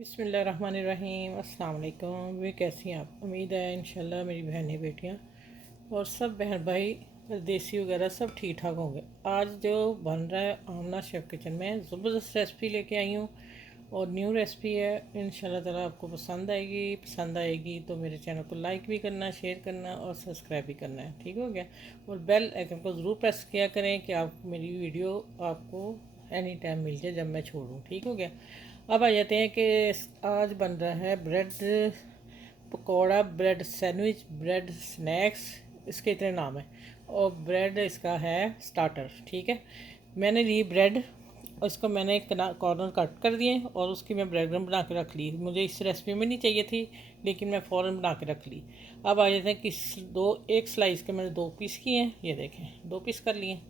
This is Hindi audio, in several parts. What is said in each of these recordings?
बिस्मिल्लाहिर्रहमानिर्रहीम। अस्सलाम वालेकुम। वे कैसी हैं आप? उम्मीद है इंशाल्लाह मेरी बहनें बेटियां और सब बहन भाई परदेसी वगैरह सब ठीक ठाक होंगे। आज जो बन रहा है आमना शेफ़ किचन में ज़बरदस्त रेसिपी लेके आई हूँ और न्यू रेसिपी है। इंशाल्लाह ताला आपको पसंद आएगी। पसंद आएगी तो मेरे चैनल को लाइक भी करना, शेयर करना और सब्सक्राइब भी करना है। ठीक हो गया? और बेल आइकन को ज़रूर प्रेस किया करें कि आप मेरी वीडियो आपको एनी टाइम मिल जाए जब मैं छोड़ूँ। ठीक हो गया? अब आ जाते हैं कि आज बन रहा है bread pakora, bread sandwich, bread snacks, इसके इतने नाम हैं। और ब्रेड इसका है स्टार्टर। ठीक है, मैंने ली ब्रेड और इसको मैंने कॉर्नर कट कर दिए और उसकी मैं ब्रेड क्रम्ब बना के रख ली। मुझे इस रेसिपी में नहीं चाहिए थी लेकिन मैं फ़ौरन बना के रख ली। अब आ जाते हैं कि एक स्लाइस के मैंने 2 पीस किए हैं। ये देखें 2 पीस कर लिए।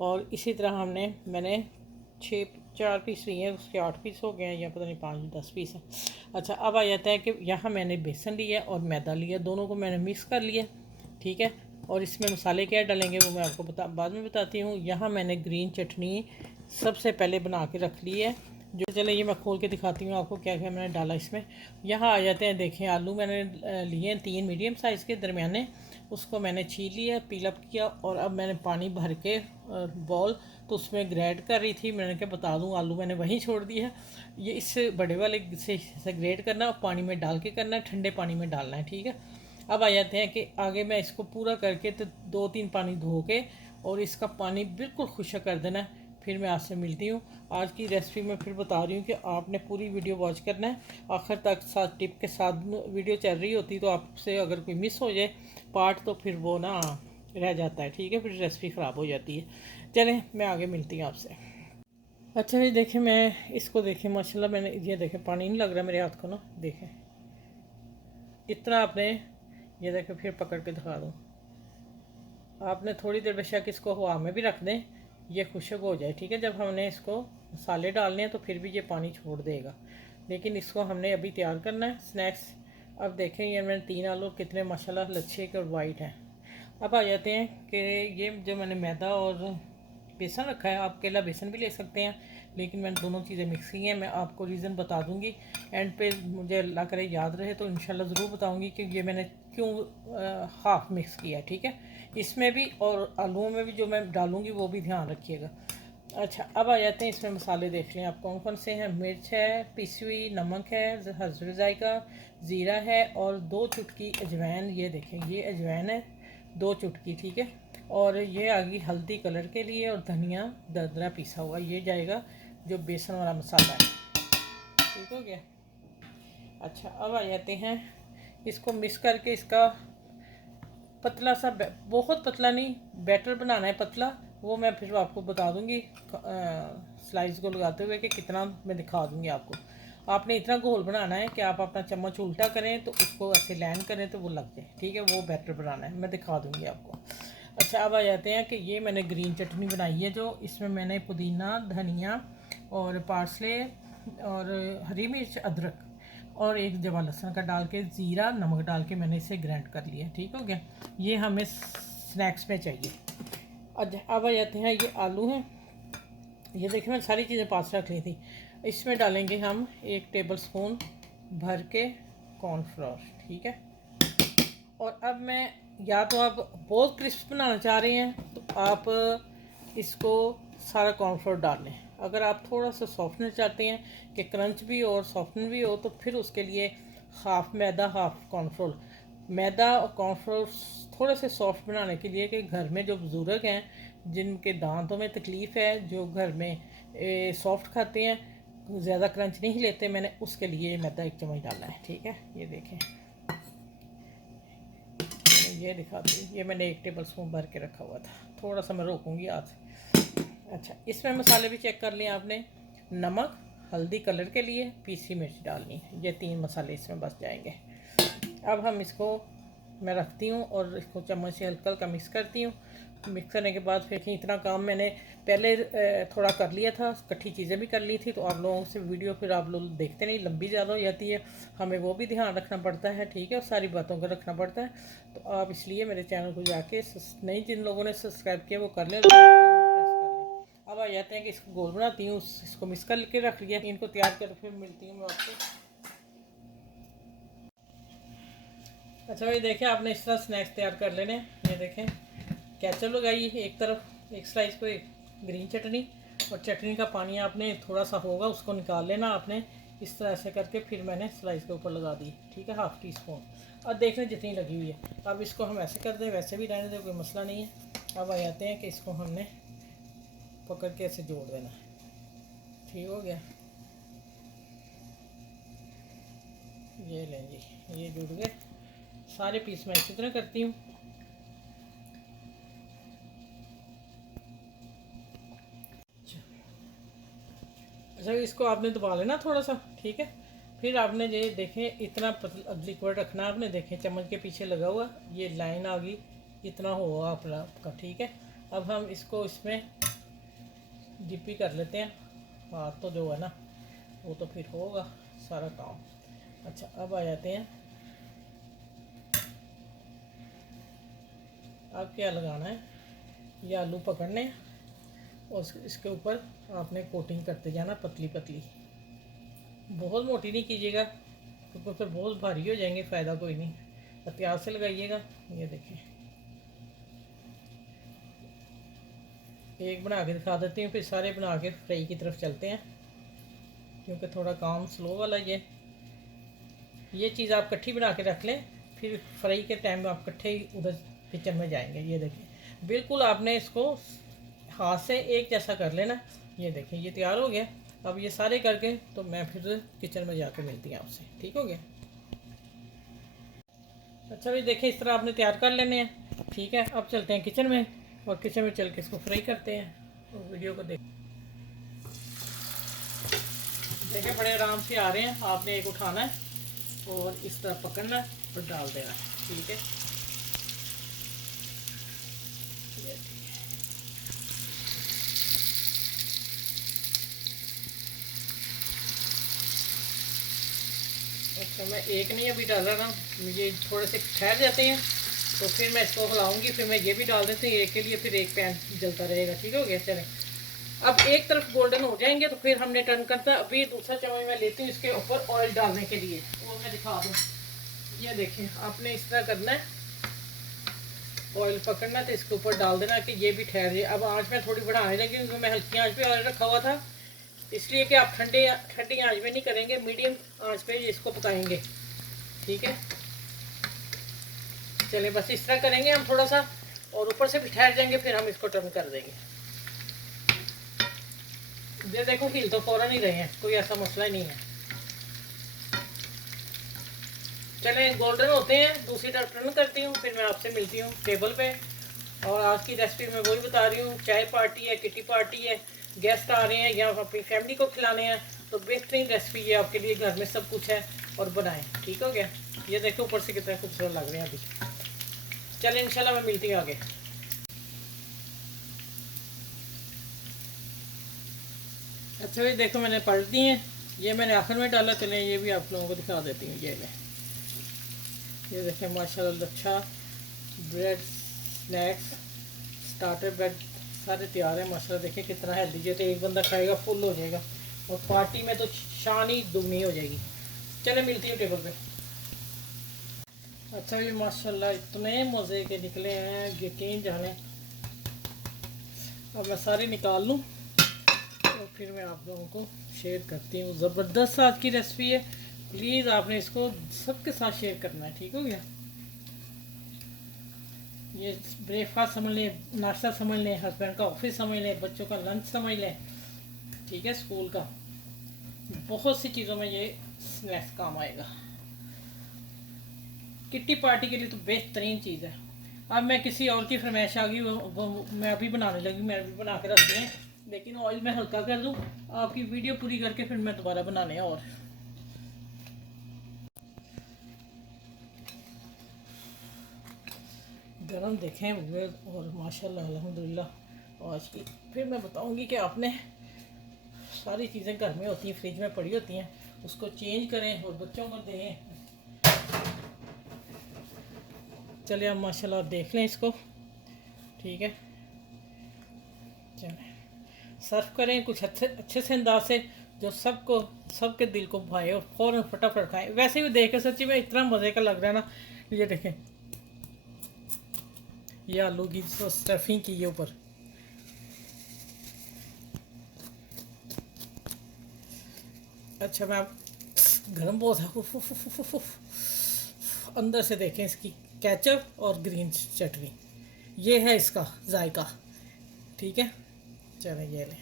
और इसी तरह मैंने 4 पीस लिए हैं, उसके 8 पीस हो गए हैं या पता नहीं 5-10 पीस हैं। अच्छा, अब आ जाता है कि यहाँ मैंने बेसन लिया और मैदा लिया, दोनों को मैंने मिक्स कर लिया। ठीक है, और इसमें मसाले क्या डालेंगे वो मैं आपको बाद में बताती हूँ। यहाँ मैंने ग्रीन चटनी सबसे पहले बना के रख ली है। जो चले ये मैं खोल के दिखाती हूँ आपको क्या क्या मैंने डाला इसमें। यहाँ आ जाते हैं, देखें आलू मैंने लिए हैं 3 मीडियम साइज़ के दरमियाने। उसको मैंने छील लिया, पीलअप किया और अब मैंने पानी भर के बॉल तो उसमें ग्रेट कर रही थी। मैंने क्या बता दूं, आलू मैंने वहीं छोड़ दिया। ये इससे बड़े वाले से ग्रेट करना और पानी में डाल के करना है, ठंडे पानी में डालना है। ठीक है, अब आ जाते हैं कि आगे मैं इसको पूरा करके तो 2-3 पानी धो के और इसका पानी बिल्कुल खुश्क कर देना है। फिर मैं आपसे मिलती हूँ। आज की रेसिपी में फिर बता रही हूँ कि आपने पूरी वीडियो वॉच करना है आखिर तक। साथ टिप के साथ वीडियो चल रही होती तो आपसे अगर कोई मिस हो जाए पार्ट तो फिर वो ना रह जाता है। ठीक है, फिर रेसिपी ख़राब हो जाती है। चलें मैं आगे मिलती हूँ आपसे। अच्छा जी, देखें मैं इसको देखें माशाल्लाह मैंने ये देखें पानी नहीं लग रहा मेरे हाथ को ना। देखें इतना आपने ये देखें, फिर पकड़ के दिखा दूँ। आपने थोड़ी देर बेशक इसको हवा में भी रख दें, ये खुश्क हो जाए। ठीक है, जब हमने इसको मसाले डालने हैं तो फिर भी ये पानी छोड़ देगा, लेकिन इसको हमने अभी तैयार करना है स्नैक्स। अब देखें ये मैंने 3 आलू कितने माशाल्लाह लच्छे के और वाइट हैं। अब आ जाते हैं कि ये जो मैंने मैदा और बेसन रखा है, आप केला बेसन भी ले सकते हैं लेकिन मैंने दोनों चीज़ें मिक्स की हैं। मैं आपको रीज़न बता दूंगी एंड पे, मुझे अल्लाह करे याद रहे तो इंशाल्लाह ज़रूर बताऊंगी कि ये मैंने क्यों हाफ़ मिक्स किया। ठीक है, इसमें भी और आलूओं में भी जो मैं डालूंगी वो भी ध्यान रखिएगा। अच्छा, अब आ जाते हैं इसमें मसाले देख लें आप कौन कौन से हैं। मिर्च है पिसी हुई, नमक है, हल्दी जायका, ज़ीरा है और 2 चुटकी अजवाइन। ये देखें ये अजवाइन है 2 चुटकी। ठीक है, और ये आ गई हल्दी कलर के लिए और धनिया दरदरा पिसा हुआ, ये जाएगा जो बेसन वाला मसाला है। ठीक हो गया। अच्छा, अब आ जाते हैं इसको मिक्स करके इसका पतला सा बहुत पतला नहीं बैटर बनाना है, पतला वो मैं फिर आपको बता दूंगी स्लाइस को लगाते हुए कि कितना मैं दिखा दूंगी आपको। आपने इतना घोल बनाना है कि आप अपना चम्मच उल्टा करें तो उसको ऐसे लैंड करें तो वो लग जाए। ठीक है, वो बैटर बनाना है, मैं दिखा दूंगी आपको। अच्छा, अब आ जाते हैं कि ये मैंने ग्रीन चटनी बनाई है, जो इसमें मैंने पुदीना, धनिया और पार्सले और हरी मिर्च, अदरक और एक जवा लहसुन का डाल के, ज़ीरा नमक डाल के मैंने इसे ग्राइंड कर लिया। ठीक हो गया, ये हमें स्नैक्स में चाहिए। अब आ जाते हैं ये आलू हैं, ये देखिए मैंने सारी चीज़ें पास रख ली थी। इसमें डालेंगे हम 1 टेबल स्पून भर के कॉर्नफ्लोर। ठीक है, और अब मैं या तो आप बहुत क्रिस्प बनाना चाह रहे हैं तो आप इसको सारा कॉर्नफ्लोर डाल लें। अगर आप थोड़ा सा सॉफ्टनर चाहते हैं कि क्रंच भी हो और सॉफ्टनर भी हो तो फिर उसके लिए हाफ़ मैदा हाफ़ कॉर्नफ्लोर। मैदा और कॉर्नफ्लोर थोड़े से सॉफ्ट बनाने के लिए कि घर में जो बुज़ुर्ग हैं जिनके दांतों में तकलीफ़ है, जो घर में सॉफ्ट खाते हैं, ज़्यादा क्रंच नहीं लेते, मैंने उसके लिए मैदा 1 चम्मच डालना है। ठीक है, ये देखें ये दिखाती हूँ, ये मैंने 1 टेबल स्पून भर के रखा हुआ था, थोड़ा सा मैं रोकूंगी आज। अच्छा, इसमें मसाले भी चेक कर लिए आपने। नमक, हल्दी कलर के लिए, पीसी मिर्च डालनी है, ये 3 मसाले इसमें बस जाएंगे। अब हम इसको मैं रखती हूँ और इसको चम्मच से हल्का हल्का मिक्स करती हूँ। मिक्स करने के बाद फिर इतना काम मैंने पहले थोड़ा कर लिया था, इकट्ठी चीज़ें भी कर ली थी, तो आप लोगों से वीडियो फिर आप लोग देखते नहीं, लंबी ज़्यादा हो जाती है, हमें वो भी ध्यान रखना पड़ता है। ठीक है, सारी बातों का रखना पड़ता है, तो आप इसलिए मेरे चैनल को जाके नहीं, जिन लोगों ने सब्सक्राइब किया वो कर लें, प्रेस कर लें। अब आ जाते हैं कि इसको गोल बनाती हूँ, इसको मिक्स करके रख लिया, इनको तैयार कर फिर मिलती हूँ मैं आपको। अच्छा भाई देखें, आपने इस तरह स्नैक्स तैयार कर लेने। ये देखें, केचप लगाई एक तरफ, एक स्लाइस पे ग्रीन चटनी, और चटनी का पानी आपने थोड़ा सा होगा उसको निकाल लेना आपने, इस तरह से करके फिर मैंने स्लाइस के ऊपर लगा दी, ठीक है, हाफ़ टी स्पून। अब देख लें जितनी लगी हुई है। अब इसको हम ऐसे कर दें, वैसे भी रहने दें, कोई मसला नहीं है। अब आ जाते हैं कि इसको हमने पकड़ के ऐसे जोड़ देना है। ठीक हो गया, ये लें जी, ये जुड़ गए सारे पीस। मैं इसी तरह करती हूँ। अच्छा, इसको आपने दबा लेना थोड़ा सा, ठीक है। फिर आपने ये देखें इतना लिक्विड रखना आपने, देखें चम्मच के पीछे लगा हुआ ये लाइन आ गई, इतना होगा अपना आपका, ठीक है। अब हम इसको इसमें डिप ही कर लेते हैं। हाथ तो जो है ना वो तो फिर होगा सारा काम। अच्छा, अब आ जाते हैं, अब क्या लगाना है, ये आलू पकड़ने हैं और इसके ऊपर आपने कोटिंग करते जाना पतली पतली, बहुत मोटी नहीं कीजिएगा क्योंकि फिर बहुत भारी हो जाएंगे, फ़ायदा कोई नहीं। एहतियात से लगाइएगा। ये देखिए, एक बना के दिखा देती हूँ, फिर सारे बना के फ्राई की तरफ चलते हैं क्योंकि थोड़ा काम स्लो वाला ये चीज़ आप इकट्ठी बना के रख लें, फिर फ्राई के टाइम में आप इकट्ठे ही उधर किचन में जाएंगे। ये देखिए, बिल्कुल आपने इसको हाथ से एक जैसा कर लेना। ये देखिए, ये तैयार हो गया। अब ये सारे करके तो मैं फिर किचन में जाके मिलती हूँ आपसे, ठीक हो गया। अच्छा भाई देखें, इस तरह आपने तैयार कर लेने हैं, ठीक है। अब चलते हैं किचन में और किचन में चल के इसको फ्राई करते हैं। तो वीडियो को देखें, बड़े आराम से आ रहे हैं। आपने एक उठाना है और इस तरह पकड़ना है और डाल देना है, ठीक है। अच्छा, मैं एक नहीं अभी डाल रहा ना, मुझे थोड़े से ठहर जाते हैं तो फिर मैं इसको हिलाऊंगी, फिर मैं ये भी डाल देती हूँ एक के लिए, फिर एक पैन जलता रहेगा, ठीक हो गया। चलें, अब एक तरफ गोल्डन हो जाएंगे तो फिर हमने टर्न करता है। अभी दूसरा चम्मच मैं लेती हूँ इसके ऊपर ऑयल डालने के लिए, वो मैं दिखा दूँ। ये देखें, आपने इस तरह करना है, ऑयल पकड़ना तो इसके ऊपर डाल देना कि ये भी ठहर जाए। अब आँच में थोड़ी बढ़ाने लगी क्योंकि मैं हल्की आँच पे ऑयल रखा हुआ था, इसलिए कि आप ठंडी आँच में नहीं करेंगे, मीडियम आँच पे इसको पकाएंगे, ठीक है। चलिए, बस इस तरह करेंगे हम थोड़ा सा, और ऊपर से भी ठहर जाएंगे, फिर हम इसको टर्न कर देंगे। ये देखो, हिल तो फौरन ही रहे हैं, कोई ऐसा मसला ही नहीं है। चले, गोल्डन होते हैं, दूसरी तरफ टर्न करती हूँ, फिर मैं आपसे मिलती हूँ टेबल पे। और आज की रेसिपी मैं वही बता रही हूँ, चाय पार्टी है, किटी पार्टी है, गेस्ट आ रहे हैं या अपनी फैमिली को खिलाने हैं, तो बेहतरीन रेसिपी ये आपके लिए, घर में सब कुछ है और बनाएं, ठीक हो गया। ये देखो ऊपर से कितना खूबसूरत लग रहे हैं अभी। चलें, इंशाल्लाह मैं मिलती हूँ आगे। अच्छा भाई देखो, मैंने पलट दी हैं, ये मैंने आखिर में डाला। चलें, ये भी आप लोगों को दिखा देती हूँ। ये देखें माशाल्लाह, अच्छा ब्रेड स्नैक्स स्टार्टर ब्रेड सारे तैयार है माशाल्लाह। देखें कितना हेल्दी, जो तो एक बंदा खाएगा फुल हो जाएगा, और पार्टी में तो शान ही दुगनी हो जाएगी। चले, मिलती हूँ टेबल पे। अच्छा ये माशाल्लाह इतने मज़े के निकले हैं, यकीन जाने। अब मैं सारे निकाल लूँ और फिर मैं आप लोगों को शेयर करती हूँ। ज़बरदस्त आज की रेसिपी है, प्लीज़ आपने इसको सबके साथ शेयर करना है, ठीक हो गया। ये ब्रेकफास्ट समझ लें, नाश्ता समझ लें, हस्बैंड का ऑफिस समझ लें, बच्चों का लंच समझ लें, ठीक है, स्कूल का, बहुत सी चीज़ों में ये स्नैक्स काम आएगा। किट्टी पार्टी के लिए तो बेहतरीन चीज़ है। अब मैं किसी और की फरमाइश आ गई, वो मैं अभी बनाने लगी, मैं अभी बना के रख दें, लेकिन ऑयल मैं हल्का कर दूँ, आपकी वीडियो पूरी करके फिर मैं दोबारा बनाने। और गरम देखें हुए, और माशाल्लाह अल्हम्दुलिल्लाह आज की। फिर मैं बताऊंगी कि आपने सारी चीज़ें घर में होती हैं, फ्रिज में पड़ी होती हैं, उसको चेंज करें और बच्चों को दें। चलिए, आप माशाल्लाह देख लें इसको, ठीक है। चलें, सर्व करें कुछ अच्छे अच्छे से अंदाज से जो सबको सबके दिल को भाए और फ़ौरन फटाफट खाएं। वैसे भी देख के सच्ची में इतना मज़े का लग रहा है ना। ये देखें, ये आलू की स्टफिंग की है ऊपर। अच्छा मैं आप गर्म बहुत है। उफ, उफ, उफ, उफ, उफ। अंदर से देखें इसकी केचप और ग्रीन चटनी, ये है इसका जायका। ठीक है, चलें ये लें।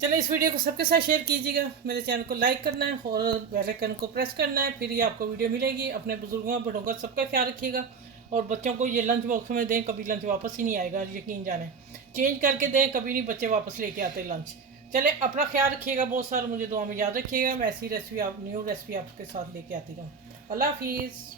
चलें इस वीडियो को सबके साथ शेयर कीजिएगा, मेरे चैनल को लाइक करना है और बेल आइकन को प्रेस करना है, फिर ये आपको वीडियो मिलेगी। अपने बुजुर्गों बड़ों का सबका ख्याल रखिएगा और बच्चों को ये लंच बॉक्स में दें, कभी लंच वापस ही नहीं आएगा, यकीन जाने। चेंज करके दें, कभी नहीं बच्चे वापस लेके आते लंच। चले अपना ख्याल रखिएगा बहुत सारा, मुझे दुआ में याद रखिएगा। मैं ऐसी रेसिपी आप न्यू रेसिपी आपके साथ लेके आती रहूँ। अल्लाह हाफिज़।